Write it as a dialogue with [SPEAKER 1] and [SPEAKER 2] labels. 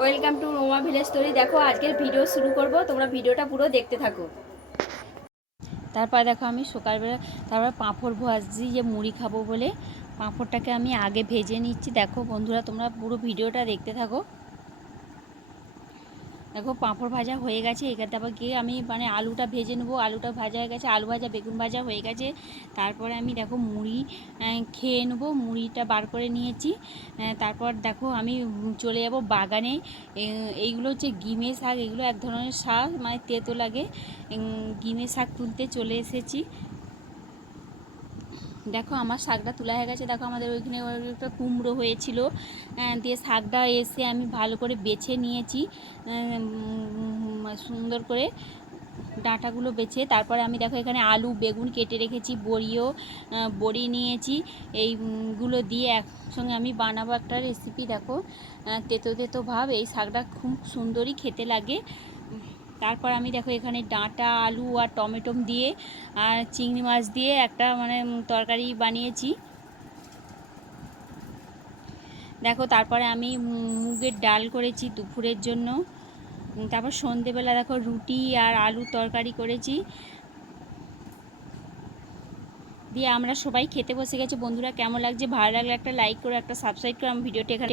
[SPEAKER 1] Welcome to Roma village story. দেখো, আজকের video শুরু করব। তোমরা ভিডিওটা পুরো দেখতে থাকো। তারপর দেখো, আমি সকালবেলা তারপর পাঁপড় ভাজছি, যে মুড়ি খাব বলে। পাঁপড়টাকে আমি আগে ভেজে নিচ্ছি। দেখো বন্ধুরা, তোমরা পুরো ভিডিওটা দেখতে থাকো। দেখো পাঁপড় ভাজা হয়ে গেছে, এখানে তারপর গিয়ে আমি মানে আলুটা ভেজে নেব। আলুটা ভাজা হয়ে গেছে, আলু ভাজা, বেগুন ভাজা হয়ে গেছে। তারপরে আমি দেখো মুড়ি খেয়ে নেব, মুড়িটা বার করে নিয়েছি। তারপর দেখো আমি চলে যাব বাগানে। এইগুলো হচ্ছে গিমে শাক, এগুলো এক ধরনের শাক মানে তেতো লাগে। গিমে শাক তুলতে চলে এসেছি। দেখো আমার শাকটা তোলা হয়ে গেছে। দেখো আমাদের ওইখানে একটা কুমড়ো হয়েছিল। দিয়ে শাকটা এসে আমি ভালো করে বেছে নিয়েছি। সুন্দর করে ডাঁটাগুলো বেছে। তারপরে আমি দেখো এখানে আলু, বেগুন কেটে রেখেছি, বড়িও বড়ি নিয়েছি। এইগুলো দিয়ে একসঙ্গে আমি বানাবো একটা রেসিপি দেখো। তেতো তেতো ভাব। এই শাকটা খুব সুন্দরই খেতে লাগে। তারপর আমি দেখো এখানে ডাঁটা, আলু আর টমেটো দিয়ে আর চিংড়ি মাছ দিয়ে একটা মানে তরকারি বানিয়েছি। দেখো তারপরে আমি মুগের ডাল করেছি দুপুরের জন্য। তারপর সন্ধেবেলা দেখো রুটি আর আলু তরকারি করেছি। দিয়ে আমরা সবাই খেতে বসে গেছি। বন্ধুরা কেমন লাগছে? ভালো লাগলে একটা লাইক করে, একটা সাবস্ক্রাইব করে। আমি ভিডিওটা এখানে